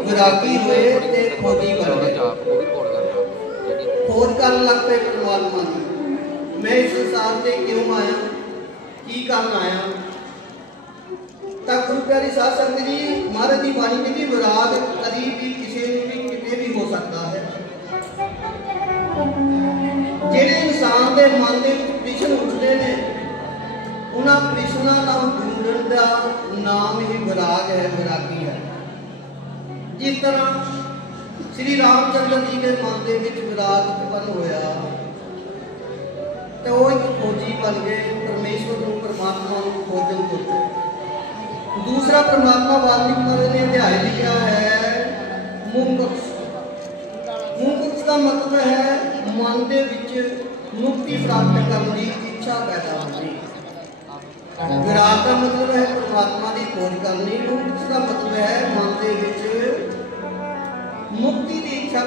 विरागी हुए ते खोजी बन गए। खोज कर लग पे परमात्मा की, मैं इस संसार से क्यों आया, की करन आया। तक गुरु प्यारी साध संगत जी महाराज की बाणी कहती विराग कभी भी किसी भी कितने भी हो सकता है। जेडे इंसान के मन के प्रश्न उठते हैं उन्होंने प्रश्नों का ढूंढने का नाम ही विराग है, विरागी है। जिस तरह श्री रामचंद्र जी के मन के विराग उत्पन्न होया तो वो एक खोजी बन गए, परमेश्वर को परमात्मा को खोजन तुरे। दूसरा परमात्मा वाल्मीकि महाराज ने अध्याय लिखा है मुमुक्ष। मुमुक्ष का मतलब है मन के विच मुक्ति प्राप्त करने की इच्छा पैदा होनी। विराग का मतलब है परमात्मा की खोज करनी। मुमुक्ष का मतलब है मन के विच मुक्ति की इच्छा